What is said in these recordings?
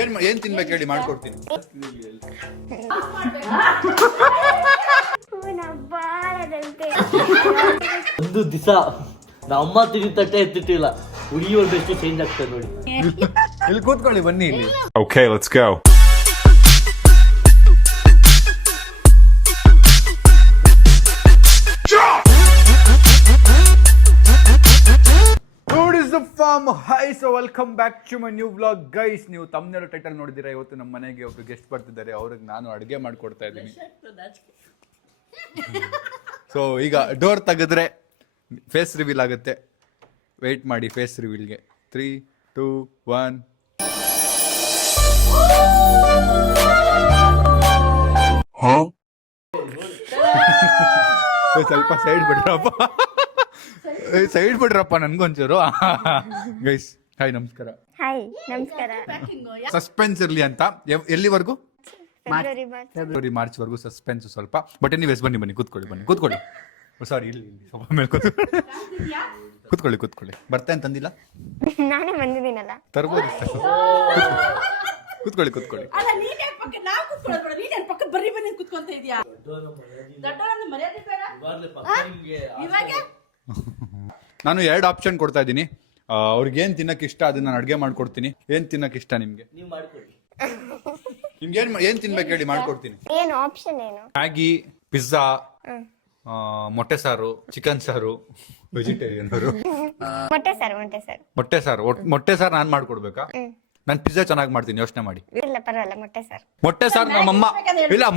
ಏನ್ ತಿನ್ಬೇಕು ಹೇಳಿ ಮಾಡ್ಕೊಡ್ತೀನಿ. ಒಂದು ದಿವಸ ನಾ ಅಮ್ಮ ತಿಂಡಿ ತಟ್ಟೆ ಎತ್ತಿಟ್ಟಿಲ್ಲ, ಹುಡುಗಿಯವ್ರ ಬೆಸ್ಟ್ ಚೇಂಜ್ ಆಗ್ತದೆ ನೋಡಿ. ಇಲ್ಲಿ ಕೂತ್ಕೊಳ್ಳಿ, ಬನ್ನಿ ಇಲ್ಲಿ. Okay, let's go. Hi, so welcome back to my new vlog, guys. ನೀವು thumbnail ಟೈಟಲ್ ನೋಡಿದಿರಾ. ಇವತ್ತು ನಮ್ಮ ಮನೆಗೆ ಒಬ್ರು ಗೆಸ್ಟ್ ಬರ್ತಿದ್ದಾರೆ. ಅವ್ರಿಗೆ ನಾನು ಅಡುಗೆ ಮಾಡ್ಕೊಡ್ತಾ ಇದ್ದೀನಿ. ಸೊ ಈಗ ಡೋರ್ ತೆಗೆದ್ರೆ ಫೇಸ್ ರಿವೀಲ್ ಆಗುತ್ತೆ. ವೆಯ್ಟ್ ಮಾಡಿ ಫೇಸ್ ರಿವೀಲ್ಗೆ. 3, 2, 1. ಸ್ವಲ್ಪ ಸೈಡ್ ಬಿಡ್ರಪ್ಪ ನನ್ಗೊಂಚೂರು. ಗೈಸ್ ಹಾಯ್, ನಮಸ್ಕಾರ. ಹಾಯ್, ನಮಸ್ಕಾರ. ಸಸ್ಪೆನ್ಸ್ ಇರ್ಲಿ ಅಂತ ಎಲ್ಲಿವರೆಗೂ? ಫೆಬ್ರವರಿ ಮಾರ್ಚ್ ವರೆಗೂ ಸಸ್ಪೆನ್ಸ್ ಸ್ವಲ್ಪ. ಬಟ್ ಎನಿವೇಸ್ ಬನ್ನಿ ಕೂತ್ಕೊಳ್ಳಿ. ಸಾರಿ, ಇಲ್ಲಿ ಸ್ವಲ್ಪ ಮೇಲೆ ಕೂತ್ಕೊಳ್ಳಿ. ಬರ್ತಾ ಅಂತಂದಿಲ್ಲ, ನಾನೇ ಬಂದಿದ್ದೀನಲ್ಲ. ತರ್ಬೋದು. ಕೂತ್ಕೊಳ್ಳಿ. ನಾನು 2 ಆಪ್ಷನ್ ಕೊಡ್ತಾ ಇದ್ದೀನಿ. ಅವ್ರಿಗೆ ಏನ್ ತಿನ್ನಕ್ ಇಷ್ಟ ಅದನ್ನ ನಾನು ಅಡ್ಗೆ ಮಾಡ್ಕೊಡ್ತೀನಿ. ಏನ್ ತಿನ್ನಕ್ ಇಷ್ಟ ನಿಮ್ಗೆ? ನಿಮ್ಗೆ ಏನ್ ತಿನ್ಬೇಕು ಹೇಳಿ ಮಾಡ್ಕೊಡ್ತೀನಿ. ಏನು ಆಪ್ಷನ್ ಏನು? ಮ್ಯಾಗಿ, ಪಿಜ್ಜಾ, ಮೊಟ್ಟೆ ಸಾರು, ಚಿಕನ್ ಸಾರು, ವೆಜಿಟೇರಿಯನ್ ಅವರು. ಮೊಟ್ಟೆ ಸಾರು ನಾನ್ ಮಾಡ್ಕೊಡ್ಬೇಕಾ? ನಾನು ಪಿಜ್ಜಾ ಚೆನ್ನಾಗಿ ಮಾಡ್ತೀನಿ, ಯೋಚನೆ ಮಾಡಿ. ಇಲ್ಲ ಪರವಾಗಿಲ್ಲ, ಮೊಟ್ಟೆ ಸಾರು ನಮ್ಮಮ್ಮ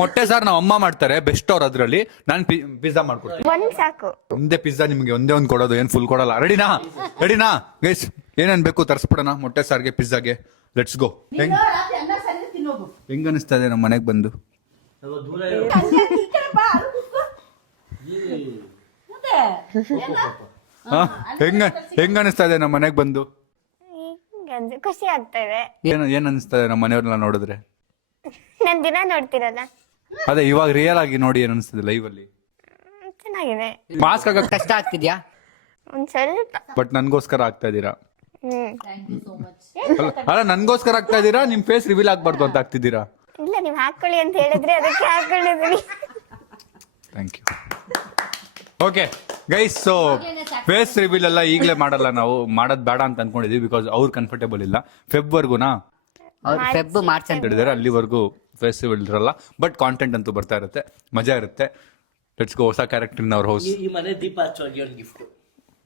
ಮೊಟ್ಟೆ ಸಾರು ನಮ್ಮಮ್ಮ ಮಾಡ್ತಾರೆ, ಬೆಸ್ಟ್ ಅವ್ರು ಅದ್ರಲ್ಲಿ. ನಾನು ಪಿಜ್ಜಾ ಮಾಡ್ಕೊಡ್ತೀನಿ. ಒಂದ್ ಸಾಕು. ಒಂದೇ ಪಿಜ್ಜಾ ನಿಮ್ಗೆ ಒಂದೇ ಒಂದು ಕೊಡೋದು, ಏನ್ ಫುಲ್ ಕೊಡಲ್ಲ. ರೆಡಿನಾ ಗೈಸ್? ಏನೇನ್ ಬೇಕು ತರಿಸ್ಬಿಡೋಣ ಮೊಟ್ಟೆ ಸಾರ್ಗೆ, ಪಿಜ್ಜಾಗೆ. Let's go. ಹೆಂಗ್ ಅನಿಸ್ತಾ ಇದೆ ನಮ್ಮ ಮನೆಗ್ ಬಂದು? ಹೆಂಗ ಅನಿಸ್ತಾ ಇದೆ ನಮ್ಮ ಮನೆಗ್ ಬಂದು? ಖುಷಿ ಆಗ್ತಾ ಇದೆ. ಏನ್ ಅನಿಸ್ತಾ ಇದೆ ನಮ್ಮ ಮನೆಯವ್ರನ್ನ ನೋಡಿದ್ರೆ? ನಾನ್ ದಿನ ನೋಡ್ತಿರಲ್ಲ. ಅದೇ ಇವಾಗ ರಿಯಲ್ ಆಗಿ ನೋಡಿ ಏನ್ ಅನಿಸ್ತದೆ ಲೈವ್ ಅಲ್ಲಿ? ಚೆನ್ನಾಗಿದೆ. ಮಾಸ್ಕ್ ಆಗಕ್ ಕಷ್ಟ ಆಗ್ತಿದ್ಯಾ? ಒಂದ್ ಸ್ವಲ್ಪ. ಬಟ್ ನನ್ಗೋಸ್ಕರ ಆಗ್ತಾ ಇದೀರಾ? ಅಲ್ಲ, ನನ್ಗೋಸ್ಕರ ಆಗ್ತಾ ಇದೀರಾ? ನಿಮ್ ಫೇಸ್ ರಿವೀಲ್ ಆಗ್ಬಾರ್ದು ಅಂತ ಆಗ್ತಿದ್ದೀರಾ? ಇಲ್ಲ, ನೀವ್ ಹಾಕೊಳ್ಳಿ ಅಂತ ಹೇಳಿದ್ರೆ ಅದಕ್ಕೆ ಹಾಕೊಂಡಿದ್ದೀನಿ. Thank you. Okay guys, so face reveal ಎಲ್ಲ ಈಗಲೇ ಮಾಡಲ್ಲ, ನಾವು ಮಾಡೋದು ಬೇಡ ಅಂತ ಅನ್ಕೊಂಡಿದೀವಿ. ಬಿಕಾಸ್ ಅವ್ರು ಕಂಫರ್ಟೇಬಲ್ ಇಲ್ಲ. ಫೆಬ್ವರೆಗೂನಾ ಮಾರ್ಚ್ ಅಂತ ಹೇಳಿದಾರೆ, ಅಲ್ಲಿವರೆಗೂ ಫೇಸ್ ರಿವೀಲ್ ಇರಲ್ಲ. ಬಟ್ ಕಾಂಟೆಂಟ್ ಅಂತೂ ಬರ್ತಾ ಇರುತ್ತೆ, ಮಜಾ ಇರುತ್ತೆ. Let's go. ಹೊಸ ಕ್ಯಾರೆಕ್ಟರ್ ಇನ್ ಅವರ್ ಹೌಸ್. ಈ ಮನೆ ದೀಪ ಹಚ್ಚುವಾಗಿ ಒಂದು ಗಿಫ್ಟ್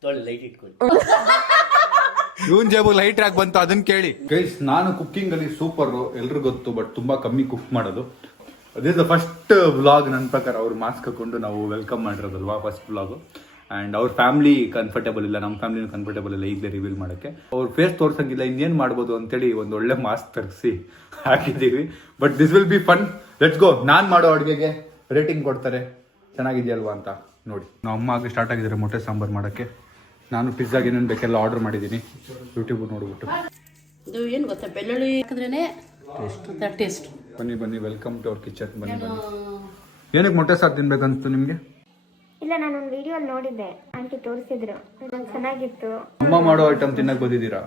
ತೊಳಿ, ಲೈಟ್ ಇಟ್ಕೊಂಡು. ಇವನ್ ಜೇಬು ಲೈಟ್ ಯಾಕೆ ಬಂತು ಅದನ್ನ ಕೇಳಿ. ಗೈಸ್, ನಾನು ಕುಕ್ಕಿಂಗ್ ಅಲ್ಲಿ ಸೂಪರ್, ಎಲ್ರಿಗೂ ಗೊತ್ತು. ಬಟ್ ತುಂಬಾ ಕಮ್ಮಿ ಕುಕ್ ಮಾಡೋದು. ಅದೇ ಫಸ್ಟ್ ವ್ಲಾಗ್ ನನ್ನ ಪ್ರಕಾರ. ಅವ್ರು ಮಾಸ್ಕ್ ಹಾಕೊಂಡು ನಾವು ವೆಲ್ಕಮ್ ಮಾಡಿರೋದಲ್ವಾ, ಫಸ್ಟ್ ವ್ಲಾಗು. ಆ್ಯಂಡ್ ಅವ್ರ ಫ್ಯಾಮಿಲಿ ಕಂಫರ್ಟೇಬಲ್ ಇಲ್ಲ, ನಮ್ಮ ಫ್ಯಾಮಿಲಿನೂ ಕಂಫರ್ಟೇಬಲ್ ಇಲ್ಲ ಈಗಲೇ ರಿವೀಲ್ ಮಾಡೋಕ್ಕೆ. ಅವ್ರ ಫೇಸ್ ತೋರ್ಸಂಗಿಲ್ಲ, ಇನ್ನೇನು ಮಾಡ್ಬೋದು ಅಂತೇಳಿ ಒಂದು ಒಳ್ಳೆ ಮಾಸ್ಕ್ ತರಿಸಿ ಹಾಕಿದ್ದೀವಿ. But this will be fun. Let's go. ನಾನು ಮಾಡೋ ಅಡುಗೆಗೆ ರೇಟಿಂಗ್ ಕೊಡ್ತಾರೆ, ಚೆನ್ನಾಗಿದೆಯಲ್ವಾ ಅಂತ ನೋಡಿ. ನಾವು ಅಮ್ಮ ಆಗಿ ಸ್ಟಾರ್ಟ್ ಆಗಿದ್ದಾರೆ ಮೊಟ್ಟೆ ಸಾಂಬಾರು ಮಾಡೋಕ್ಕೆ. ನಾನು ಪಿಜ್ಜಾಗೆ ಏನೇನು ಬೇಕೆಲ್ಲ ಆರ್ಡರ್ ಮಾಡಿದ್ದೀನಿ, ಯೂಟ್ಯೂಬ್ ನೋಡ್ಬಿಟ್ಟು. ಇದು ಏನು ಗೊತ್ತಾ, ಬೆಳ್ಳುಳ್ಳಿ ಹಾಕಿದ್ರೇನೆ ಟೇಸ್ಟ್. ಬನ್ನಿ ವೆಲ್ಕಮ್ ಟು ಅವರ್ ಕಿಚನ್. ಬನ್ನಿ. ಏನಕ್ಕೆ ಮೊಟ್ಟೆ ಸಾರು ತಿನ್ಬೇಕಂತ ನಿಮಗೆ? ಇಲ್ಲ, ನಾನು ಒಂದು ವಿಡಿಯೋ ನೋಡಿದ್ದೆ, ಆಂಟಿ ತೋರಿಸಿದ್ರು, ಚೆನ್ನಾಗಿತ್ತು. ಅಮ್ಮ ಮಾಡೋ ಐಟಮ್ ತಿನ್ನಕ್ ಬಂದಿದ್ದೀರಾ?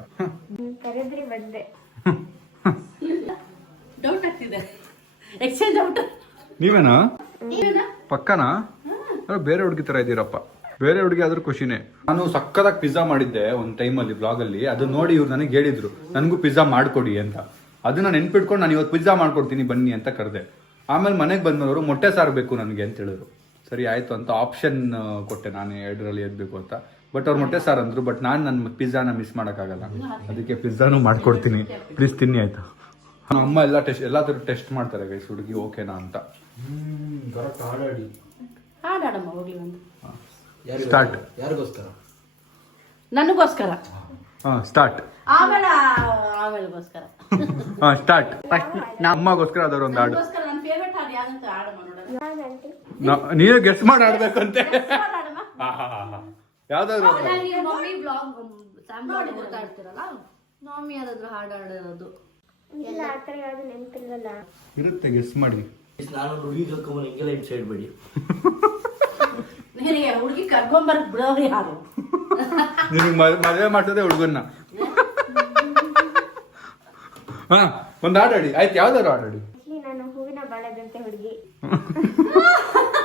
ಕರೆದ್ರಿ ಬಂದೆ. ಡೌಟ್ ಆಗ್ತಿದೆ. Exchange out. ನೀವೇನಾ? ಪಕ್ಕನಾ? ಬೇರೆ ಹುಡುಗಿ ತರ ಇದ್ದೀರಪ್ಪ. ಬೇರೆ ಹುಡುಗಿ ಆದ್ರೂ ಖುಷಿನೇ. ನಾನು ಸಕ್ಕದಾಗಿ ಪಿಜ್ಜಾ ಮಾಡಿದ್ದೆ ಒಂದು ಟೈಮಲ್ಲಿ ಬ್ಲಾಗಲ್ಲಿ. ಅದನ್ನ ನೋಡಿ ಇವ್ರು ನನಗೆ ಹೇಳಿದ್ರು, ನನಗೂ ಪಿಜ್ಜಾ ಮಾಡ್ಕೊಡಿ ಅಂತ. ಅದನ್ನ ನೆನ್ಪಿಟ್ಕೊಂಡು ನಾನು ಇವತ್ತು ಪಿಜ್ಜಾ ಮಾಡ್ಕೊಡ್ತೀನಿ ಬನ್ನಿ ಅಂತ ಕರೆದೆ. ಆಮೇಲೆ ಮನೆಗೆ ಬಂದವರು ಮೊಟ್ಟೆ ಸಾರು ಬೇಕು ನನಗೆ ಅಂತ ಹೇಳಿದ್ರು. ಸರಿ ಆಯ್ತು ಅಂತ ಆಪ್ಷನ್ ಕೊಟ್ಟೆ ನಾನು, 2ರಲ್ಲಿ ಏನ್ ಬೇಕು ಅಂತ. ಬಟ್ ಅವ್ರು ಮೊಟ್ಟೆ ಸಾರು ಅಂದ್ರು. ಬಟ್ ನಾನು ನನ್ನ ಪಿಜ್ಜಾನ ಮಿಸ್ ಮಾಡೋಕ್ಕಾಗಲ್ಲ, ಅದಕ್ಕೆ ಪಿಜ್ಜಾನು ಮಾಡ್ಕೊಡ್ತೀನಿ. ಪ್ಲೀಸ್ ತಿನ್ನಿ ಆಯ್ತಾ? ಅಮ್ಮ ಎಲ್ಲಾದ್ರೂ ಟೆಸ್ಟ್ ಮಾಡ್ತಾರೆ ಗೈಸ್, ಹುಡುಗಿ ಓಕೆನಾ ಅಂತ. ಹಾಡಾಡಮ್ಮ ಹೋಗ್ಲಿ ಒಂದು. ಸ್ಟಾರ್ಟ್. ಯಾರಿಗೋಸ್ಕರ? ನನಗೋಸ್ಕರ. ಸ್ಟಾರ್ಟ್. ಆಮೇಲೆಗೋಸ್ಕರ. ಸ್ಟಾರ್ಟ್. ಅಮ್ಮಗೋಸ್ಕರ ಅದಾರ ಒಂದು ಹಾಡು. ನನ್ನ ಫೇವರೇಟ್ ಹಾಡು ಯಾವಂತ ಹಾಡಮ್ಮ ನೋಡೋಣ. ನೀವೇ ಗೆಸ್ ಮಾಡಿ ಆಡ್ಬೇಕಂತೆ. ಯಾವ್ದಾದ್ರು ಮಮ್ಮಿ ಬ್ಲಾಗ್ ಸಾಂಬಾರ್ ಗೊತ್ತಾಡ್ತಿರಲ್ಲ, ಮಮ್ಮಿ ಯಾರಾದ್ರೂ ಹಾಡು ಹಾಡೋದು ಇಲ್ಲ, ಆ ಥರ ಯಾವ್ದು ನೆನಪಿಲ್ಲಲ್ಲ. ಇರುತ್ತೆ, ಗೆಸ್ ಮಾಡಿ. ನಾನು ಹುಡುಗಿ ಕರ್ಕೊಂಬಂದು ಹಿಂಗೆಲ್ಲ ಸೈಡ್ ಬೇಡಿ. ನಿನಗೆ ಹುಡುಗಿ ಕರ್ಕೊಂಬರಕ್ ಬಿಡೋರು ಯಾರು? ನಿನಗೆ ಮದುವೆ ಮಾಡ್ತದೆ ಹುಡುಗನ್ನ. ಒಂದು ಹಾಡಾಡಿ ಆಯ್ತು, ಯಾವ್ದಾದ್ರು ಹಾಡಾಡಿ. ಇಲ್ಲಿ ನಾನು ಹೂವಿನ ಬಾಳದಂತೆ ಹುಡುಗಿ.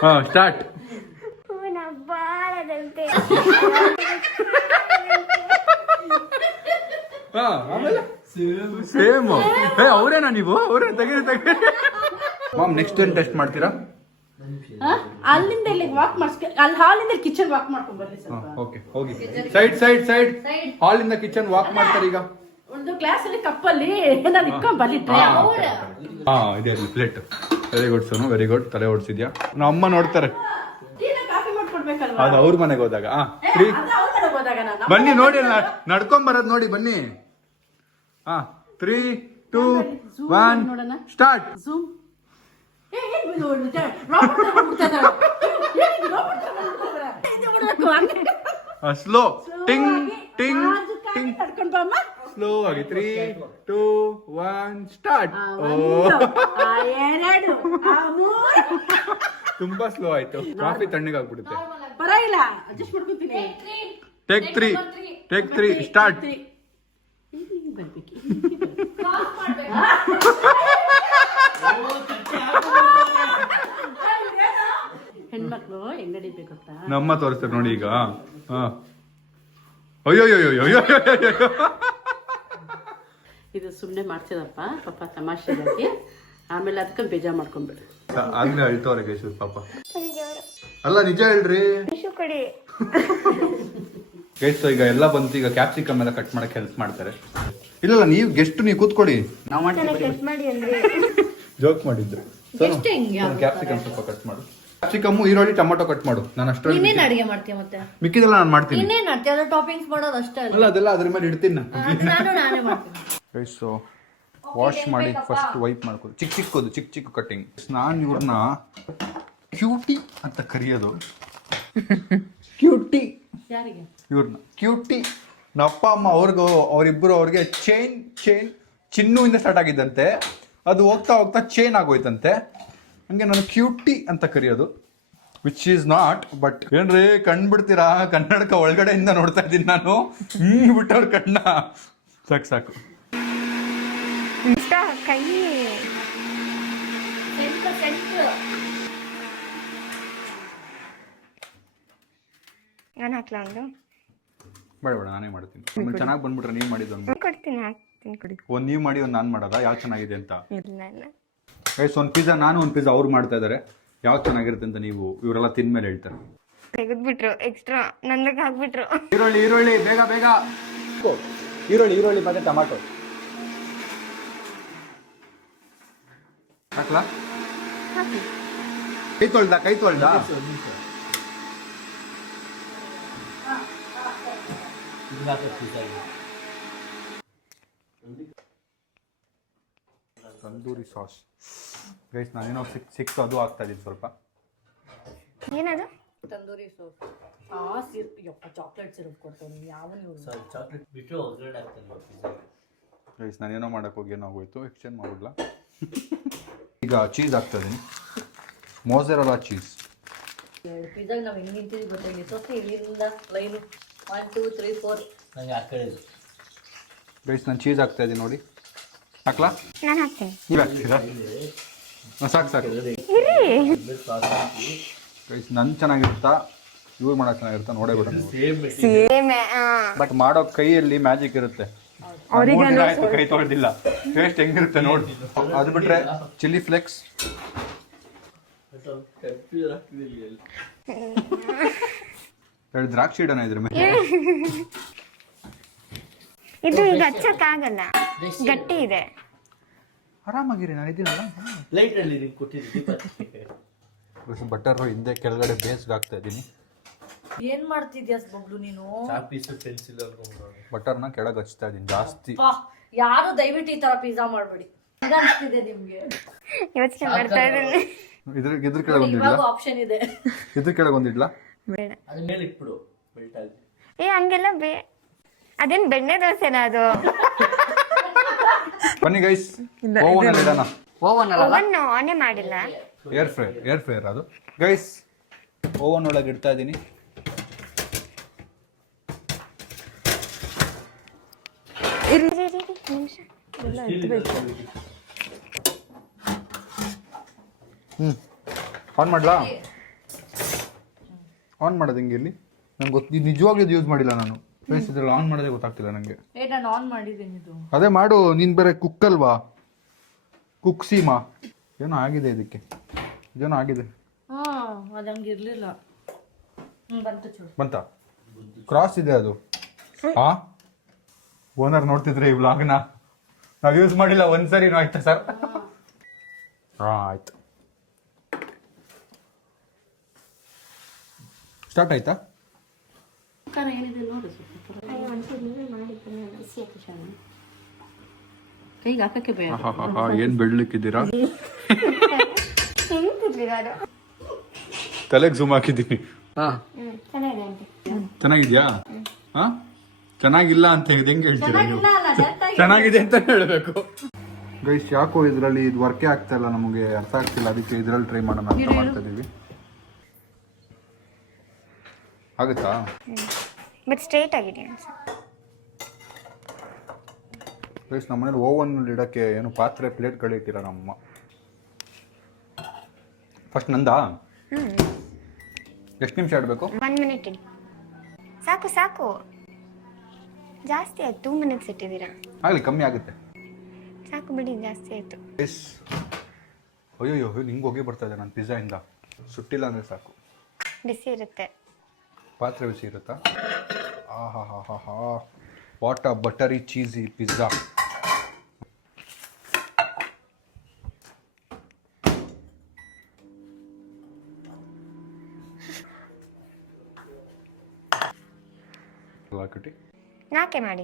ಹಾ ಸ್ಟಾರ್ಟ್. ಹೂವಿನ ಬಾಳದಂತೆ. ಹಾ ಆಮೇಲೆ ಸೇಮ್. ಅವರೇನಾ ನೀವು? ಅವರೇ ತೆಗೀರಿ. ಮಾಮ್ ನೆಕ್ಸ್ಟ್ ಏನ್ ಟೆಸ್ಟ್ ಮಾಡ್ತೀರಾ? ಅಲ್ಲಿಂದ ಇಲ್ಲಿಗೆ ವಾಕ್ ಮಾಡಿಸ್ಕೆ, ಅಲ್ಲಿ ಹಾಲಿಂದ ಕಿಚನ್ ವಾಕ್ ಮಾಡ್ಕೊಂಡ್ ಬರ್ರಿ ಸ್ವಲ್ಪ. ಓಕೆ ಹೋಗಿ ಸೈಡ್ ಸೈಡ್ ಸೈಡ್. ಹಾಲಿಂದ ಕಿಚನ್ ವಾಕ್ ಮಾಡ್ತಾರೆ ಈಗ. ಒಂದು ಗ್ಲಾಸ್ ಅಲ್ಲಿ ಕಪ್ಪಲ್ಲಿ ನಾನು ಇಟ್ಕೊಂಡ್ ಬರ್ಲಿ ಟ್ರೈ. ಹಾ ಇದೆ plate. Very good Sonu, very good. ತಲೆ ಓಡಿಸಿದ್ಯಾ? ನಮ್ಮ ಅಮ್ಮ ನೋಡ್ತಾರೆ, ಕಾಫಿ ಮಾಡ್ಕೊಡ್ಬೇಕಲ್ವಾ? ಅದು ಅವ್ರ ಮನೆಗೆ ಹೋದಾಗ. ಬನ್ನಿ ನೋಡಿ, ನಡ್ಕೊಂಡ್ ಬರೋದ್ ನೋಡಿ ಬನ್ನಿ. 3, 2, 1 ಸ್ಟಾರ್ಟ್. ಝೂಮ್. ಸ್ಲೋ ಟಿಂಗ್ ಟಿಂಗ್ ಟಿಂಗ್. ಕರ್ಕೊಂಡ್ ಬಮ್ಮ. ಸ್ಲೋ ಆಗಿ 3, 2, 1 ಸ್ಟಾರ್ಟ್. ಎರಡು ತುಂಬಾ ಸ್ಲೋ ಆಯ್ತು. ಕಾಫಿ ತಣ್ಣಗಾಗ್ಬಿಡುತ್ತೆ. ಪರವಾಗಿಲ್ಲ, ಅಡ್ಜಸ್ಟ್ ಮಾಡ್ಕೊತೀನಿ. Take 3 start. ಹೆಣ್ಮಕ್ಳು ಹೆಂಗ್ ನಡಿಬೇಕು ಗೊತ್ತಾ? ನಮ್ಮ ತೋರಿಸ್ತಾರೆ ನೋಡಿ ಈಗ. ಅಯ್ಯೋ ಇದು ಸುಮ್ನೆ ಮಾಡ್ತಿದಪ್ಪ ಪಾಪ ತಮಾಷೆಗಾಗಿ, ಆಮೇಲೆ ಅದಕ್ಕೆ ಬೇಜಾರ್ ಮಾಡ್ಕೊಂಡ್ಬಿಡು. ಆಗ್ಲೇ ಅಳ್ತವ್ರೆ ಗೈಸು ಪಾಪ. ಅಲ್ಲ ನಿಜ ಹೇಳ್ರಿ ಕೊಡಿ. ಗೈಸ್ ಈಗ ಎಲ್ಲ ಬಂತು. ಈಗ ಕ್ಯಾಪ್ಸಿಕಮ್ ಎಲ್ಲ ಕಟ್ ಮಾಡಕ್ಕೆ ಹೆಲ್ಪ್ ಮಾಡ್ತಾರೆ. ಇಲ್ಲ ನೀವು ಗೆಸ್ಟ್, ನೀವು ಕೂತ್ಕೊಳ್ಳಿ. ನಾವು ಮಾಡ್ತೀವಿ. ಕಟ್ ಮಾಡಿ ಅಂದ್ರೆ ಜೋಕ್ ಮಾಡಿದ್ರು. ಕ್ಯಾಪ್ಸಿಕಮ್ ಸ್ವಲ್ಪ ಕಟ್ ಮಾಡು. ಕ್ಯಾಪ್ಸಿಕಮ್, ಈರುಳ್ಳಿ, ಟೊಮೊಟೊ ಕಟ್ ಮಾಡು. ನಾನು ಅಷ್ಟರಲ್ಲಿ ಇನ್ನೇನ್ ಅಡಿಗೆ ಮಾಡ್ತೀಯ ಮತ್ತೆ? ಮಿಕ್ಕಿದೆಲ್ಲ ನಾನು ಮಾಡ್ತೀನಿ. ಇನ್ನೇನ್ ಮಾಡ್ತೀಯ? ಅದ್ರ ಟಾಪಿಂಗ್ಸ್ ಮಾಡೋದು ಅಷ್ಟೇ ಅಲ್ಲ? ಅಲ್ಲ ಅದೆಲ್ಲ ಅದ್ರ ಮೇಲೆ ಇಡ್ತೀನಿ ನಾನು. ನಾನೇ ಮಾಡ್ತೀನಿ. ಗೈಸ್ ವಾಶ್ ಮಾಡಿ ಫಸ್ಟ್ ವೈಪ್ ಮಾಡ್ಕೊಳ್ಳಿ. ಚಿಕ್ಕ ಕಟ್ಟಿಂಗ್. ನಾನು ಇವ್ರನ್ನ ಕ್ಯೂಟಿ ಅಂತ ಕರೆಯೋದು. ಕ್ಯೂಟಿ ಯಾರಿಗೆ? ಇವ್ರನ್ನ ಕ್ಯೂಟಿ. ನಮ್ಮ ಅಪ್ಪ ಅಮ್ಮ ಅವ್ರಿಗೆ ಚೈನ್ ಚಿನ್ನುವಿಂದ ಸ್ಟಾರ್ಟ್ ಆಗಿದ್ದಂತೆ, ಅದು ಹೋಗ್ತಾ ಹೋಗ್ತಾ ಚೈನ್ ಆಗೋಯ್ತಂತೆ. ಹಂಗೆ ನಾನು ಕ್ಯೂಟಿ ಅಂತ ಕರೆಯೋದು, ವಿಚ್ ಈಸ್ ನಾಟ್. ಬಟ್ ಏನ್ರಿ ಕಣ್ಬಿಡ್ತೀರಾ? ಕನ್ನಡಕ ಒಳಗಡೆಯಿಂದ ನೋಡ್ತಾ ಇದ್ದೀನಿ ನಾನು. ಬಿಟ್ಟವ್ರ ಕಣ್ಣ. ಸಾಕು ಕೈ ನಾನು ಹಾಕ್ಲಾ ಒಂದು? ಬೇಡ ನಾನೇ ಮಾಡ್ತೀನಿ. ಆಮೇಲೆ ಚೆನ್ನಾಗಿ ಬಂದ್ಬಿಟ್ರೆ ನೀವು ಮಾಡಿದ್ದು ಒಂದು ಕೊಡ್ತೀನಿ, ಹಾಕ್ತೀನಿ ಕೊಡಿ. ಒಂದು ನೀವು ಮಾಡಿ ಒಂದು ನಾನು ಮಾಡೋದಾ? ಯಾವ್ದು ಚೆನ್ನಾಗಿದೆ ಅಂತ? ಇಲ್ಲ ಗೈಸ್ ಒಂದು ಪಿಜ್ಜಾ ನಾನು, ಒಂದು ಪಿಜ್ಜಾ ಅವ್ರು ಮಾಡ್ತಾ ಇದ್ದಾರೆ. ಯಾವ್ದು ಚೆನ್ನಾಗಿರುತ್ತೆ ಅಂತ ನೀವು ಇವರೆಲ್ಲ ತಿಂದ್ಮೇಲೆ ಹೇಳ್ತಾರೆ. ತೆಗೆದ್ಬಿಟ್ರು, ಎಕ್ಸ್ಟ್ರಾ ನಂದಕ್ಕೆ ಹಾಕ್ಬಿಟ್ರು. ಈರುಳ್ಳಿ ಬೇಗ ಈರುಳ್ಳಿ ಮತ್ತೆ ಟೊಮಾಟೊ ಹಾಕ್ಲಾ? ಕೈ ತೊಳ್ದ ತಂದೂರಿ ಸಾಸ್. ಗೈಸ್ ನಾನೇನೋ ಸಿಕ್ಸ್ ಅದು ಆಗ್ತಾ ಇದ್ದೀನಿ ಸ್ವಲ್ಪ. ಏನದು? ತಂದೂರಿ ಸೋಸ್. ಚಾಕ್ಲೇಟ್ ಸಿರಪ್ ಕೊಡ್ತಾನೆ ಯಾವನು? ಚಾಕ್ಲೇಟ್ ಬಿಟ್ಟು ಹೊರಗಡೆ ಆಗ್ತಾನೆ. ಗೈಸ್ ನಾನೇನೋ ಮಾಡಕ್ಕೆ ಹೋಗಿ ಏನೋ ಆಗೋಯ್ತು, ಎಕ್ಸ್ಚೇಂಜ್ ಮಾಡ್ಬಿಡ್ಲಾ? ಈಗ ಚೀಸ್ ಹಾಕ್ತಾ ಇದೀನಿ. ಮೊಝರೆಲ್ಲಾ ಚೀಸ್. ಪಿಜ್ಜಾಗ ನಾವು ಹೆಂಗೆ ನಿಂತಿದ್ದೀವಿ ಗೊತ್ತಾಗಿ ಸೊಸೆ ಇಲ್ಲಿಂದ ಲೈನು 1 2 3 4 ನಂಗೆ ಆ ಕಡೆ. ಗೈಸ್ ನಾನು ಚೀಸ್ ಹಾಕ್ತಾ ಇದ್ದೀನಿ ನೋಡಿ. ಹಾಕ್ಲಾ? ನಾನು ಹಾಕ್ತೀನಿ. ನೀವು ಹಾಕ್ತೀರಾ? ಸಾಕು. ಗೈಸ್ ನನ್ ಚೆನ್ನಾಗಿರುತ್ತಾ ಇವ್ರು ಮಾಡೋಕೆ ಚೆನ್ನಾಗಿರುತ್ತಾ ನೋಡೇ ಬಿಡೋಣ. ಬಟ್ ಮಾಡೋ ಕೈಯಲ್ಲಿ ಮ್ಯಾಜಿಕ್ ಇರುತ್ತೆ. ಕೈ ತೊಳೆದಿಲ್ಲ, ಟೇಸ್ಟ್ ಹೆಂಗಿರುತ್ತೆ ನೋಡಿ. ಅದು ಬಿಟ್ರೆ ಚಿಲ್ಲಿ ಫ್ಲೇಕ್ಸ್, ಎರಡು ದ್ರಾಕ್ಷಿ ಇಡೋಣ ಇದ್ರ ಮೇಲೆ. ಇದು ಈಗ ಹಚ್ಚಕ್ಕಾಗಲ್ಲ, ಗಟ್ಟಿ ಇದೆ. ಆರಾಮಾಗಿರಿ, ನಾನು ಇದ್ದೀನಲ್ಲ. ಲೈಟ್ ಅಲ್ಲಿ ನಿಮ್ಗೆ ಕೊಟ್ಟಿದ್ದೀನಿ. ಬಟರ್ ಹಿಂದೆ ಕೆಳಗಡೆ ಬೇಸ್ಗೆ ಹಾಕ್ತಾ ಇದ್ದೀನಿ. ಏನ್ ಮಾಡ್ತಿದ್ಯಾ ಬಬ್ಲು ನೀನು? ಚಾಪೀಸು ಪೆನ್ಸಿಲ್ ಬಟರ್ನ ಕೆಳಗೆ ಹಚ್ತಾ ಇದ್ದೀನಿ ಜಾಸ್ತಿ. ಯಾರು ದಯವಿಟ್ಟು ಈ ತರ ಪಿಜ್ಜಾ ಮಾಡಬೇಡಿ. ಅನಿಸ್ತಿದೆ ನಿಮ್ಗೆ? ಯೋಚನೆ ಮಾಡ್ತಾ ಇದ್ದೀನಿ. ಇದ್ರ ಕೆಳಗೆ ಒಂದಿಡ್ಲಾ? ಆಪ್ಷನ್ ಇದೆ. ಇದ್ರ ಕೆಳಗೆ ಒಂದಿಡ್ಲಾ? ಬೇಡ, ಅದ್ರ ಮೇಲೆ ಇಟ್ಬಿಡು ಬೆಲ್ಟ್ ಆಗಿ. ಹಂಗೆಲ್ಲ ಅದೇನ್ ಬೆಣ್ಣೆ ದೋಸೆನಾ ಅದು? ಬನ್ನಿ ಗೈಸ್, ಓವನ್ ಅಲ್ಲಿ ಇಡೋಣ. ಓವನ್ ಅಲ್ಲ, ಓವನ್ ಆನೇ ಮಾಡಿಲ್ಲ. ಏರ್ ಫ್ರೈಯರ್ ಅದು. ಗೈಸ್ ಓವನ್ ಒಳಗೆ ಇಡ್ತಾ ಇದ್ದೀನಿ. ನಿಮಿಷ ಆನ್ ಮಾಡ್ಲಾ? ಆನ್ ಮಾಡೋದು ಹಿಂಗೆ ಇಲ್ಲಿ ನಂಗೆ ಗೊತ್ತು. ಇದು ನಿಜವಾಗ್ಲೂ ಇದು ಯೂಸ್ ಮಾಡಿಲ್ಲ ನಾನು. ಇದ್ರಲ್ಲಿ ಆನ್ ಮಾಡೋದೇ ಗೊತ್ತಾಗ್ತಿಲ್ಲ ನನಗೆ. ನಾನು ಆನ್ ಮಾಡಿದ್ದೀನಿ ಇದು. ಅದೇ ಮಾಡು, ನೀನು ಬೇರೆ ಕುಕ್ ಅಲ್ವಾ, ಕುಕ್ ಸೀಮಾ. ಏನೋ ಆಗಿದೆ ಇದಕ್ಕೆ, ಇದೇನೋ ಆಗಿದೆ. ಅದು ಹಂಗೆ ಇರಲಿಲ್ಲ. ಬಂತು ಚೂಡು. ಬಂತ ಕ್ರಾಸ್ ಇದೆ ಅದು. ಓನರ್ ನೋಡ್ತಿದ್ರೆ ಈ ವ್ಲಾಗ್ನ ನಾವು ಯೂಸ್ ಮಾಡಿಲ್ಲ ಒಂದ್ಸರಿನೂ. ಆಯ್ತಾ ಸರ್? ಆಯ್ತು. ಸ್ಟಾರ್ಟ್ ಆಯ್ತಾ? ಏನಿದೆ ನೋಡು ಸ್ವಲ್ಪ. ಕೈಗೆ ಹಾಕಕ್ಕೆ ಬೇಡ. ಏನ್ ಬೆಳ್ಲಿಕ್ಕಿದ್ದೀರಾ? ಹೆಂಗಿರ್ಲಿಲ್ಲ ಅದು. ತಲೆಗೆ ಝೂಮ್ ಹಾಕಿದ್ದೀನಿ. ಚೆನ್ನಾಗಿದೆ ಆಂಟಿ. ಚೆನ್ನಾಗಿದ್ಯಾ? ಹಾ, ಚೆನ್ನಾಗಿಲ್ಲ ಅಂತ ಹೆಂಗೆ ಹೇಳ್ತೀರಾ ನೀವು? ಚೆನ್ನಾಗಿದೆ ಅಂತ ಹೇಳ್ಬೇಕು. ಗೈಸ್, ಯಾಕೋ ಇದ್ರಲ್ಲಿ ಇದು ವರ್ಕೇ ಆಗ್ತಾ ಇಲ್ಲ, ನಮಗೆ ಅರ್ಥ ಆಗ್ತಿಲ್ಲ. ಅದಕ್ಕೆ ಇದ್ರಲ್ಲಿ ಟ್ರೈ ಮಾಡೋಣ ಅಂತ ಮಾಡ್ತಾ ಇದೀವಿ. ಆಗುತ್ತಾ? ಬಟ್ ಸ್ಟ್ರೈಟ್ ಆಗಿದೆ ಗೈಸ್, ನಮ್ಮನೇಲಿ ಓವನ್ ಇಡಕ್ಕೆ ಏನು ಪಾತ್ರೆ ಪ್ಲೇಟ್ಗಳು ಇಟ್ಟಿಲ್ಲ ನಮ್ಮಮ್ಮ. ಫಸ್ಟ್ ನಂದಾ? ಎಷ್ಟು ನಿಮಿಷ ಇಡಬೇಕು? 1 ಮಿನಿಟ್ ಇಡಿ. ಸಾಕು ಸಾಕು, ಜಾಸ್ತಿ ಆಯ್ತು. 2 ಮಿನಿಟ್ಸ್ ಇಟ್ಟಿದ್ದೀರಾ. ಆಗಲಿ, ಕಮ್ಮಿ ಆಗುತ್ತೆ. ಸಾಕು ಬಿಡಿ, ಜಾಸ್ತಿ ಆಯ್ತು. ಎಸ್. ಅಯ್ಯೋ, ನಿಂಗೆ ಹೋಗಿ ಬರ್ತಾ ಇದೆ ನನ್ನ ಪಿಜ್ಜಾಯಿಂದ. ಸುಟ್ಟಿಲ್ಲ ಅಂದರೆ ಸಾಕು. ಬಿಸಿ ಇರುತ್ತೆ. ಪಾತ್ರೆ ಬಿಸಿ ಇರುತ್ತಾ? ಆಹಾ, ವಾಟ್ ಅ ಬಟರಿ ಚೀಸಿ ಪಿಜ್ಜಾ. ಹಾಕಿಟ್ಟು 4 ಮಾಡಿ.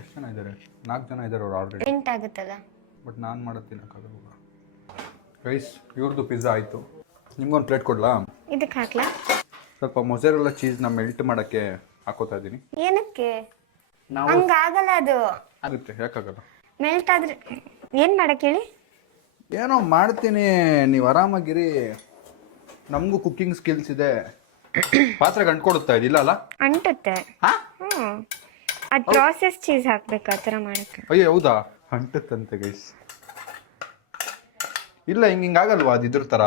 ಎಷ್ಟು ಜನ ಇದ್ದಾರೆ? 4 ಜನ ಇದ್ದಾರೆ ಅವ್ರು ಆಲ್ರೆಡಿ. 8 ಆಗುತ್ತಲ್ಲ. ಬಟ್ ನಾನು ಮಾಡೋದು ತಿನ್ನೋಕ್ಕಾಗಲ್ಲ. ಗೈಸ್, ಇವ್ರದ್ದು ಪಿಜ್ಜಾ ಆಯಿತು. ನಿಮ್ಗೊಂದು ಪ್ಲೇಟ್ ಕೊಡ್ಲಾ? ಇದಕ್ಕೆ ಹಾಕ್ಲಾ? ಸ್ವಲ್ಪ ಮೊಸರೆಲ್ಲ ಚೀಸ್ನ ಮೆಲ್ಟ್ ಮಾಡೋಕ್ಕೆ ಹಾಕೋತಾ ಇದ್ದೀನಿ. ಏನಕ್ಕೆ? ಹಂಗಾಗಲ್ಲ ಅದು. ಆಗುತ್ತೆ, ಯಾಕಾಗಲ್ಲ? ಮೆಲ್ಟ್ ಆದ್ರೆ ಏನು ಮಾಡಕ್ಕೆ ಹೇಳಿ? ಏನೋ ಮಾಡ್ತೀನಿ, ನೀವು ಆರಾಮಾಗಿರಿ. ನಮಗೂ ಕುಕ್ಕಿಂಗ್ ಸ್ಕಿಲ್ಸ್ ಇದೆ. ಪಾತ್ರೆಗೆ ಅಂಟ್ಕೊಡುತ್ತಾ ಇದಿಲ್ಲ ಅಲ್ಲ? ಅಂಟುತ್ತೆ. ಅದು ಪ್ರಾಸೆಸ್ ಚೀಸ್ ಹಾಕ್ಬೇಕು ಆ ಥರ ಮಾಡಕ್ಕೆ. ಅಯ್ಯೋ, ಹೌದಾ? ಅಂಟುತ್ತಂತೆ ಗೈಸ್. ಇಲ್ಲ, ಹಿಂಗಾಗಲ್ವಾ ಅದು? ಇದ್ರ ಥರ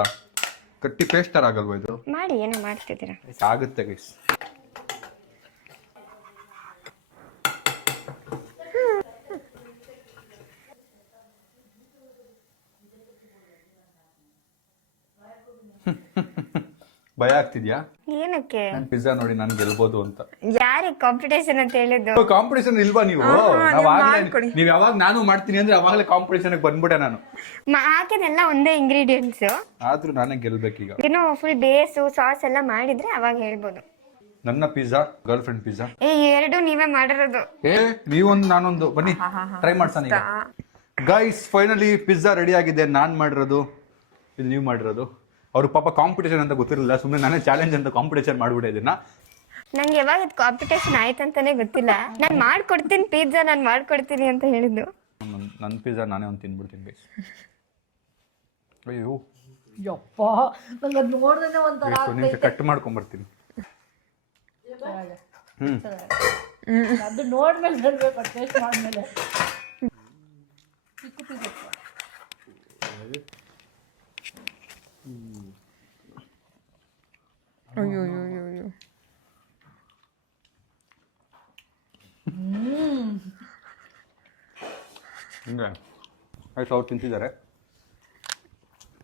ಕಟ್ಟಿ ಪೇಸ್ಟ್ ಥರ ಆಗಲ್ವಾ ಇದು? ಮಾಡಿ, ಏನೋ ಮಾಡ್ತಿದ್ದೀರಾ. ಆಗುತ್ತೆ ಗೈಸ್. ಭಯ ಆಗ್ತಿದ್ಯಾ? ಏನಕ್ಕೆ? ನಾನು ಪಿಜ್ಜಾ ನೋಡಿ ನಾನು ಗೆಲ್ಬೋದು ಅಂತ. ಯಾರಿಗೆ ಕಾಂಪಿಟೇಷನ್ ಅಂತ ಹೇಳಿದ್ದು? ಕಾಂಪಿಟೇಷನ್ ಇಲ್ವಾ ನೀವು? ನೀವು ಯಾವಾಗ ನಾನು ಮಾಡ್ತೀನಿ ಅಂದ್ರೆ ಅವಾಗಲೇ ಕಾಂಪಿಟೇಷನ್ ಬಂದ್ಬಿಟ್ಟೆ ನಾನು. ಹಾಕಿದೆಲ್ಲ ಒಂದೇ ಇಂಗ್ರೀಡಿಯೆಂಟ್ಸ್, ಆದ್ರೂ ನಾನೇ ಗೆಲ್ಬೇಕೀಗ. ಏನೋ ಫುಲ್ ಬೇಸು ಸಾಸ್ ಎಲ್ಲ ಮಾಡಿದ್ರೆ ಅವಾಗ ಹೇಳ್ಬೋದು. ನನ್ನ ಪಿಜ್ಜಾ, ಗರ್ಲ್ ಫ್ರೆಂಡ್ ಪಿಜ್ಜಾ. ಎರಡು ನೀವೇ ಮಾಡಿರೋದು. ನೀವೊಂದು ನಾನೊಂದು, ಬನ್ನಿ ಟ್ರೈ ಮಾಡ್ಸೋಣ ಈಗ. ಗೈಸ್, ಫೈನಲಿ ಪಿಜ್ಜಾ ರೆಡಿ ಆಗಿದೆ. ನಾನ್ ಮಾಡಿರೋದು, ಇದು ನೀವು ಮಾಡಿರೋದು. ಅವ್ರು ಪಾಪ ಕಾಂಪಿಟೇಷನ್ ಅಂತ ಗೊತ್ತಿರಲಿಲ್ಲ, ಸುಮ್ಮನೆ ನಾನೇ ಚಾಲೆಂಜ್ ಅಂತ ಕಾಂಪಿಟೇಷನ್ ಮಾಡ್ಬಿಟ್ಟೆ ಇದನ್ನ. ನಂಗೆ ಯಾವಾಗ ಇದು ಕಾಂಪಿಟೇಷನ್ ಆಯ್ತಂತಾನೆ ಗೊತ್ತಿಲ್ಲ. ನಾನು ಮಾಡ್ಕೊಡ್ತೀನಿ ಪಿಜ್ಜಾ, ನಾನು ಮಾಡ್ಕೊಡ್ತೀನಿ ಅಂತ ಹೇಳಿದ್ದು. ನನ್ನ ಪಿಜ್ಜಾ ನಾನೇ ಒಂದು ತಿನ್ಬಿಡ್ತೀನಿ ಗೈಸ್. ಅಯ್ಯೋ ಯಪ್ಪ, ನಂಗೆ ಅದು ನೋಡಿದ್ರೆ ಒಂಥರ ನಿಮಿಷ ಕಟ್ ಮಾಡ್ಕೊಂಬರ್ತೀನಿ. ಅದು ನೋಡ್ಮೇಲೆ ಹೇಳ್ಬೇಕು, ಟೇಸ್ಟ್ ಮಾಡ್ಮೇಲೆ. ಚಿಕ್ಕ ಪೀಸ್ ಅಯ್ಯೋ ಹಿಂಗೆ ಆಯ್ತು. ಅವ್ರು ತಿಂತಿದ್ದಾರೆ.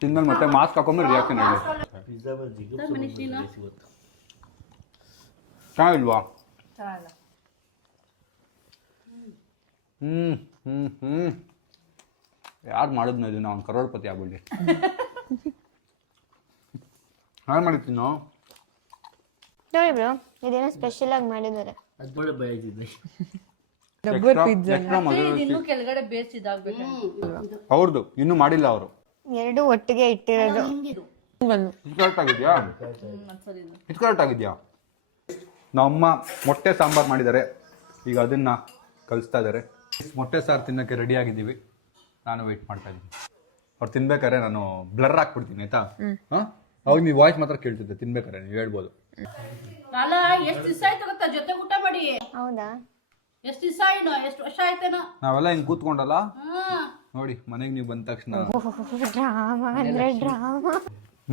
ತಿಂದ್ಮೇಲೆ ಮತ್ತೆ ಮಾಸ್ಕ್ ಹಾಕೊಂಡ್ಮೇಲೆ ರಿಯಾಕ್ಷನ್ ಹೇಳಿ. ಚೆನ್ನಾಗಿಲ್ವಾ? ಯಾರು ಮಾಡಿದ್ನೋ ಇದನ್ನ? ಅವ್ನು ಕರೋಡ್ಪತಿ ಆಗ್ಬಿಡಿ. ಯಾರು ಮಾಡಿರ್ತೀನಿ ನಾವು? ನೋಡಿ ಬ್ರೋ, ಇದೇನೋ ಸ್ಪೆಷಲ್ ಆಗಿ ಮಾಡಿದ್ದಾರೆ. ಇನ್ನೂ ಕೆಳಗಡೆ ಬೇಸ್ ಇದಾಗಬೇಕು. ಅವ್ರದ್ದು ಇನ್ನೂ ಮಾಡಿಲ್ಲ ಅವರು. ಎರಡು ಒಟ್ಟಿಗೆ ಇಟ್ಟಿರೋದು. ಕರೆಕ್ಟ್ ಆಗಿದ್ಯಾ? ಇದು ಕರೆಕ್ಟ್ ಆಗಿದ್ಯಾ? ನಮ್ಮಮ್ಮ ಮೊಟ್ಟೆ ಸಾಂಬಾರು ಮಾಡಿದ್ದಾರೆ, ಈಗ ಅದನ್ನ ಕಲಿಸ್ತಾ ಇದ್ದಾರೆ. ಮೊಟ್ಟೆ ಸಾರು ತಿನ್ನೋಕ್ಕೆ ರೆಡಿ ಆಗಿದ್ದೀವಿ. ನಾನು ವೆಯ್ಟ್ ಮಾಡ್ತಾ ಇದ್ದೀನಿ. ಅವ್ರು ತಿನ್ಬೇಕಾದ್ರೆ ನಾನು ಬ್ಲರ್ ಹಾಕ್ಬಿಡ್ತೀನಿ, ಆಯ್ತಾ? ಹಾಂ, ಅವಾಗ ನೀವು ವಾಯ್ಸ್ ಮಾತ್ರ ಕೇಳ್ತಿದ್ದೆ. ತಿನ್ಬೇಕಾರೆ ನೀವು ಹೇಳ್ಬೋದು. ಅಲ್ಲ, ಎಷ್ಟು ದಿವಸ ಆಯ್ತು ಗೊತ್ತಾ ಜೊತೆ ಊಟ ಮಾಡಿ? ಹೌದಾ? ಎಷ್ಟು ದಿವಸ ಆಯ್ತು? ಎಷ್ಟು ವರ್ಷ ಆಯ್ತೇನೋ ನಾವೆಲ್ಲ ಹಿಂಗೆ ಕೂತ್ಕೊಂಡಲ್ಲ, ನೋಡಿ ಮನೆಗೆ ನೀವು ಬಂದ ತಕ್ಷಣ ಡ್ರಾಮಾ ಅಂದ್ರೆ ಡ್ರಾಮಾ.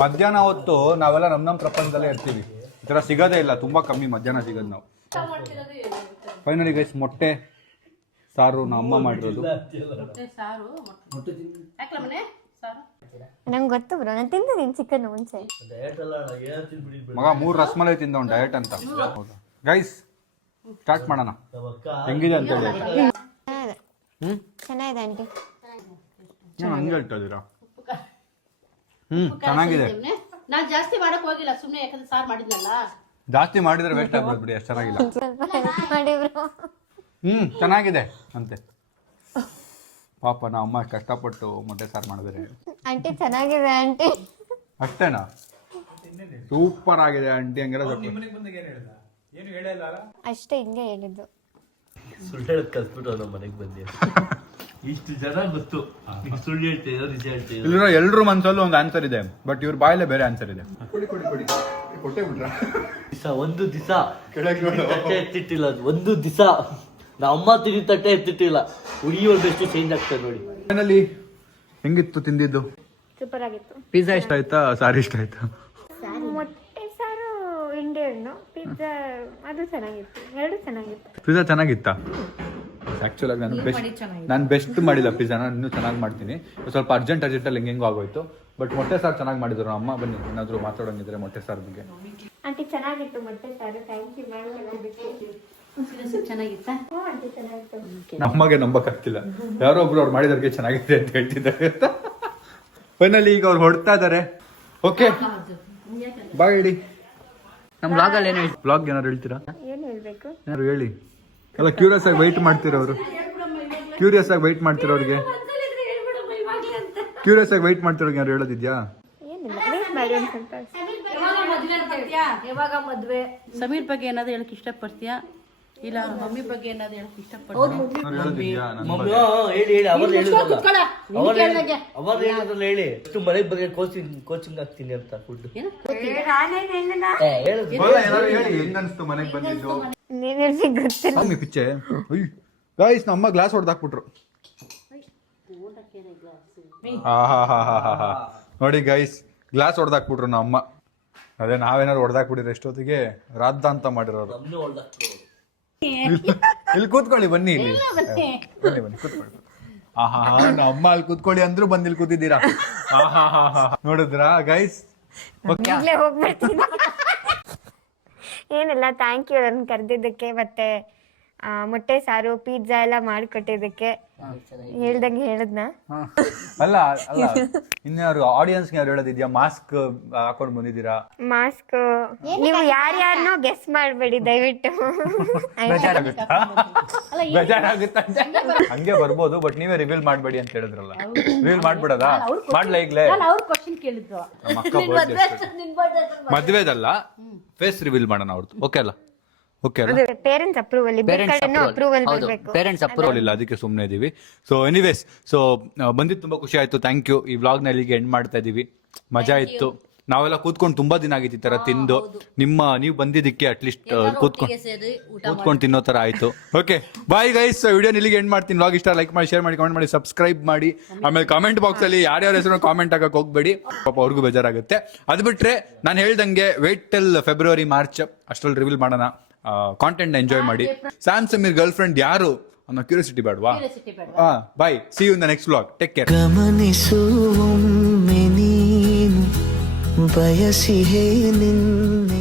ಮಧ್ಯಾಹ್ನ ಹೊತ್ತು ನಾವೆಲ್ಲ ನಮ್ಮ ಪ್ರಪಂಚದಲ್ಲೇ ಇರ್ತೀವಿ. ಈ ಥರ ಸಿಗೋದೇ ಇಲ್ಲ, ತುಂಬಾ ಕಮ್ಮಿ ಮಧ್ಯಾಹ್ನ ಸಿಗೋದು ನಾವು. ಫೈನಲಿ ಗೈಸ್ ಮೊಟ್ಟೆ ಸಾರು ನಮ್ಮ ಅಮ್ಮ ಮಾಡಿರೋದು. ನಂಗೆ ಗೊತ್ತು ಬ್ರೋ, ನಾನು ತಿಂದಿದ್ದೀನಿ ಚಿಕನ್ ಮುಂಚೆ. ಮಗ 3 ರಸಮಲೈ ತಿಂದ ಒಂದು ಡಯಟ್ ಅಂತ. ಗೈಸ್ ಸ್ಟಾರ್ಟ್ ಮಾಡೋಣ. ಹೆಂಗಿದೆ ಅಂತ ಹೇಳಿ. ಚೆನ್ನಾಗಿದೆ ಆಂಟಿ. ಹಂಗೆ ಹೇಳ್ತಾ ಇದ್ದೀರಾ? ಚೆನ್ನಾಗಿದೆ. ನಾನ್ ಜಾಸ್ತಿ ಮಾಡಕ್ ಹೋಗಿಲ್ಲ, ಸುಮ್ನೆ ಯಾಕಂದ್ರೆ ಸಾರ್ ಮಾಡಿದ್ನಲ್ಲ. ಜಾಸ್ತಿ ಮಾಡಿದ್ರೆ ವೇಸ್ಟ್ ಆಗ್ಬೋದು ಬಿಡಿ, ಅಷ್ಟು ಚೆನ್ನಾಗಿಲ್ಲ. ಸ್ವಲ್ಪ ಹೆಲ್ಪ್ ಮಾಡಿ ಬ್ರೋ. ಚೆನ್ನಾಗಿದೆ ಅಂತೆ. ಪಾಪ ನಾ ಅಮ್ಮ ಕಷ್ಟಪಟ್ಟು ಮೊಟ್ಟೆ ಸಾರು ಮಾಡಿದ್ರೆ. ಆಂಟಿ ಚೆನ್ನಾಗಿದೆ ಆಂಟಿ. ಅಷ್ಟೇನಾ? ಸೂಪರ್ ಆಗಿದೆ ಆಂಟಿ. ಹಂಗಿರೋ ಅಷ್ಟೇ, ಹಿಂಗೆ ಹೇಳಿದ್ದು. ಸುಳ್ಳು ಹೇಳಕ್ ಕಲ್ತ್ಬಿಟ್ಟು ನಮ್ಮ ಮನೆಗೆ ಬಂದಿ. ಇಷ್ಟು ಜನ ಗೊತ್ತು ಸುಳ್ಳು ಹೇಳ್ತೀರೋ ನಿಜ ಹೇಳ್ತೀರೋ. ಇಲ್ಲಿರೋ ಎಲ್ರ ಮನ್ಸಲ್ಲೂ ಒಂದು ಆನ್ಸರ್ ಇದೆ, ಬಟ್ ಇವ್ರ ಬಾಯಲ್ಲೇ ಬೇರೆ ಆನ್ಸರ್ ಇದೆ. ಒಂದು ದಿವಸ ತಟ್ಟೆ ಎತ್ತಿಟ್ಟಿಲ್ಲ, ಒಂದು ದಿವಸ ನಾ ಅಮ್ಮ ತಿಂದಿದ್ದ ತಟ್ಟೆ ಎತ್ತಿಟ್ಟಿಲ್ಲ. ಹುಡುಗಿಯವ್ರು ಬೆಸ್ಟ್ ಚೇಂಜ್ ಆಗ್ತದೆ ನೋಡಿ. ಫೈನಲಿ ಹೆಂಗಿತ್ತು ತಿಂದಿದ್ದು? ಸೂಪರ್ ಆಗಿತ್ತು. ಪಿಜ್ಜಾ ಇಷ್ಟ ಆಯ್ತಾ, ಸಾರಿ ಇಷ್ಟ ಆಯ್ತಾ? ಮೊಟ್ಟೆ ಸಾರು ಇಂಡಿಯನ್, ಪಿಜ್ಜಾ ಅದು ಚೆನ್ನಾಗಿತ್ತು, ಎರಡು ಚೆನ್ನಾಗಿತ್ತು. ಪಿಜ್ಜಾ ಚೆನ್ನಾಗಿತ್ತಾ? ಆಕ್ಚುಲ್ ಆಗಿ ನಾನು ಬೆಸ್ಟ್ ಮಾಡಿಲ್ಲ ಪಿಜ್ಜಾ, ನಾನು ಇನ್ನೂ ಚೆನ್ನಾಗಿ ಮಾಡ್ತೀನಿ. ಸ್ವಲ್ಪ ಅರ್ಜೆಂಟಲ್ಲಿ ಹೆಂಗೆಂಗೋ ಆಗೋಯ್ತು. ಬಟ್ ಮೊಟ್ಟೆ ಸಾರು ಚೆನ್ನಾಗಿ ಮಾಡಿದ್ರು ಅಮ್ಮ. ಬನ್ನಿ ಏನಾದರೂ ಮಾತಾಡೋಂಗಿದ್ರೆ ಮೊಟ್ಟೆ ಸಾರು ಬಗ್ಗೆ. ಆಂಟಿ ಚೆನ್ನಾಗಿತ್ತು ಮೊಟ್ಟೆ ಸಾರು, ಥ್ಯಾಂಕ್ ಯು ಚೆನ್ನಾಗಿತ್ತ? ಆಂಟಿ ಚೆನ್ನಾಗಿತ್ತು. ನಮ್ಮಗೆ ನಂಬಕ್ಕಾಗ್ತಿಲ್ಲ, ಯಾರೋ ಒಬ್ರು ಅವ್ರು ಮಾಡಿದವ್ರಿಗೆ ಚೆನ್ನಾಗಿದೆ ಅಂತ ಹೇಳ್ತಿದ್ದಾರೆ. ಫೈನಲಿ ಈಗ ಅವ್ರು ಹೊಡ್ತಾ ಇದಾರೆ. ಓಕೆ ಬಾಯ್ ಹೇಳಿ. ನಮ್ಮ ಬ್ಲಾಗಲ್ಲಿ ಏನು ಬ್ಲಾಗ್ ಏನಾರು ಹೇಳ್ತೀರಾ? ಏನು ಹೇಳ್ಬೇಕು? ಏನಾರು ಹೇಳಿ. ಅಲ್ಲ ಕ್ಯೂರಿಯಸ್ ಆಗಿ ವೈಟ್ ಮಾಡ್ತಿರೋರು, ಕ್ಯೂರಿಯಸ್ ಆಗಿ ವೈಟ್ ಮಾಡ್ತಿರೋರಿಗೆ, ಕ್ಯೂರಿಯಸ್ ಆಗಿ ವೈಟ್ ಮಾಡ್ತಿರೋರಿಗೆ ಯಾರು ಹೇಳೋದಿದ್ಯಾ? ಏನಿಲ್ಲ, ವೇಟ್ ಮಾಡಿ ಒಂದು ಸ್ವಲ್ಪ. ಯಾವಾಗ ಮದ್ವೆ? ಸಮೀರ್ ಬಗ್ಗೆ ಏನಾದ್ರು ಹೇಳಕ್ ಇಷ್ಟಪಡ್ತೀಯಾ? ಇಲ್ಲ ಮಮ್ಮಿ ಬಗ್ಗೆ ಏನಾದ್ರು ಹೇಳಕ್ ಇಷ್ಟಪಡ್ತೀಯಾ? ಹೇಳೋದಿದ್ಯಾ? ಮಮ್ಮಿ ಹೇಳಿ ಹೇಳಿ. ಅವಾಗ ಹೇಳಿದ್ರಲ್ಲ ಹೇಳಿ, ಎಷ್ಟು ಮನೆ ಬಗ್ಗೆ ಕೋಚಿಂಗ್ ಆಗ್ತೀನಿ ಅಂತ ಫುಡ್ ನಾನೇನು ಹೇಳಿಲ್ಲ. ಏನಾರು ಹೇಳಿ, ಹೆಂಗ್ ಅನ್ಸ್ತು ಮನೆಗೆ ಬಂದಿದ್ದು? ನೀನ್ ಹೇಳ್ಬೇಕು ಗೊತ್ತಿಲ್ಲ. ಮಮ್ಮಿ ಪಿಚ್ಚೆ ಗೈಸ್, ನಮ್ಮ ಗ್ಲಾಸ್ ಹೊಡೆದಾಕ್ಬಿಟ್ರು. ನೋಡಿ ಗೈಸ್, ಗ್ಲಾಸ್ ಹೊಡೆದಾಕ್ಬಿಟ್ರು ನಮ್ಮ ಅಮ್ಮ. ಅದೇ ನಾವೇನಾರು ಹೊಡೆದಾಕ್ಬಿಟ್ಟಿದ್ರೆ ಎಷ್ಟೊತ್ತಿಗೆ ರಾದ್ದ ಅಂತ ಮಾಡಿರೋರು. ಇಲ್ಲಿ ಕೂತ್ಕೊಳ್ಳಿ, ಬನ್ನಿ ಇಲ್ಲಿ ಬನ್ನಿ ಬನ್ನಿ ಕೂತ್ಕೊಳ್ಳಿ. ನಮ್ಮ ಅಮ್ಮ ಅಲ್ಲಿ ಕೂತ್ಕೊಳ್ಳಿ ಅಂದ್ರು ಬಂದು ಇಲ್ಲಿ ಕೂತಿದ್ದೀರಾ. ನೋಡಿದ್ರಾ ಗೈಸ್? ಈಗಲೇ ಹೋಗ್ಬಿಡ್ತೀನಿ. ಏನಿಲ್ಲ, ಥ್ಯಾಂಕ್ ಯು ನನ್ನ ಕರೆದಿದ್ದಕ್ಕೆ, ಮತ್ತೆ ಮೊಟ್ಟೆ ಸಾರು ಪಿಜ್ಜಾ ಎಲ್ಲ ಮಾಡಿಕೊಟ್ಟಿದ್ದಕ್ಕೆ. ಹೇಳ್ದಂಗೆ ಹೇಳದ್ನ. ಅಲ್ಲ ಅಲ್ಲ, ಇನ್ಯಾರು ಆಡಿಯನ್ಸ್ ಯಾರು ಹೇಳೋದಿದ್ಯಾ? ಮಾಸ್ಕ್ ಹಾಕೊಂಡ್ ಬಂದಿದ್ದೀರಾ? ಮಾಸ್ಕ್ ನೀವು ಯಾರ್ಯಾರನ್ನೋ ಗೆಸ್ ಮಾಡಬೇಡಿ ದಯವಿಟ್ಟು. ಬೇಜಾರಾಗುತ್ತಾ? ಹಂಗೆ ಬರ್ಬೋದು, ಬಟ್ ನೀವೇ ರಿವೀಲ್ ಮಾಡ್ಬೇಡಿ ಅಂತ ಹೇಳಿದ್ರಲ್ಲ. ರಿವೀಲ್ ಮಾಡ್ಬಿಡದಾ? ಮಾಡ್ಲಾ ಈಗ್ಲೇ? ಅವ್ರು ಕ್ವಶನ್ ಕೇಳಿದ್ರು. ನಮ್ಮ ಅಕ್ಕ ಮದ್ವೆದಲ್ಲ, ಫೇಸ್ ರಿವೀಲ್ ಮಾಡೋಣ ಅವ್ರದ್ದು. ಓಕೆ ಅಲ್ಲ? ಓಕೆ ಅಲ್ಲ? ಪೇರೆಂಟ್ಸ್ ಅಪ್ರೂವಲ್, ಅಪ್ರೂವಲ್ ಬರಬೇಕು. ಪೇರೆಂಟ್ಸ್ ಅಪ್ರೂವಲ್ ಇಲ್ಲ, ಅದಕ್ಕೆ ಸುಮ್ಮನೆ ಇದೀವಿ. ಸೊ ಎನಿವೇಸ್, ಸೊ ಬಂದಿದ್ದು ತುಂಬಾ ಖುಷಿ ಆಯ್ತು. Thank you. ಈ ವ್ಲಾಗ್ನ ಇಲ್ಲಿಗೆ ಎಂಡ್ ಮಾಡ್ತಾ ಇದೀವಿ. ಮಜಾ ಇತ್ತು. ನಾವೆಲ್ಲ ಕೂತ್ಕೊಂಡು ತುಂಬಾ ದಿನ ಆಗಿತ್ತು ಈ ತರ ತಿಂದು. ನೀವು ಬಂದಿದ್ದಕ್ಕೆ ಅಟ್ಲೀಸ್ಟ್ ಕೂತ್ಕೊಂಡು ತಿನ್ನೋ ತರ ಆಯ್ತು. ಓಕೆ ಬಾಯ್ ಗೈಸ್, ವಿಡಿಯೋ ಇಲ್ಲಿಗೆ ಎಂಡ್ ಮಾಡ್ತೀನಿ. ವ್ಲಾಗ್ ಇಷ್ಟ ಲೈಕ್ ಮಾಡಿ, ಶೇರ್ ಮಾಡಿ, ಕಮೆಂಟ್ ಮಾಡಿ, ಸಬ್ಸ್ಕ್ರೈಬ್ ಮಾಡಿ. ಆಮೇಲೆ ಕಾಮೆಂಟ್ ಬಾಕ್ಸ್ ಅಲ್ಲಿ ಯಾರ್ಯಾರ ಹೆಸರು ಕಾಮೆಂಟ್ ಹಾಕಕ್ ಹೋಗ್ಬೇಡಿ, ಪಾಪ ಅವ್ರಿಗೂ ಬೇಜಾರಾಗುತ್ತೆ. ಅದು ಬಿಟ್ರೆ ನಾನು ಹೇಳ್ದಂಗೆ ವೇಟ್ ಟಿಲ್ ಫೆಬ್ರವರಿ ಮಾರ್ಚ್ ಅಷ್ಟ್ರಲ್ಲಿ ರಿವೀಲ್ ಮಾಡೋಣ. ಕಾಂಟೆಂಟ್ ಎಂಜಾಯ್ ಮಾಡಿ. ಸ್ಯಾಮ್ ಸಮೀರ್ ಗರ್ಲ್ ಫ್ರೆಂಡ್ ಯಾರು ಅನ್ನೋ ಕ್ಯೂರಿಯಾಸಿಟಿ ಬೇಡವಾ? Bye, see you in the next vlog. Take care. ಗಮನಿಸುವೊಮ್ಮೆ ನೀನು ಬಯಸಿಹೇ ನಿನ್ನೆ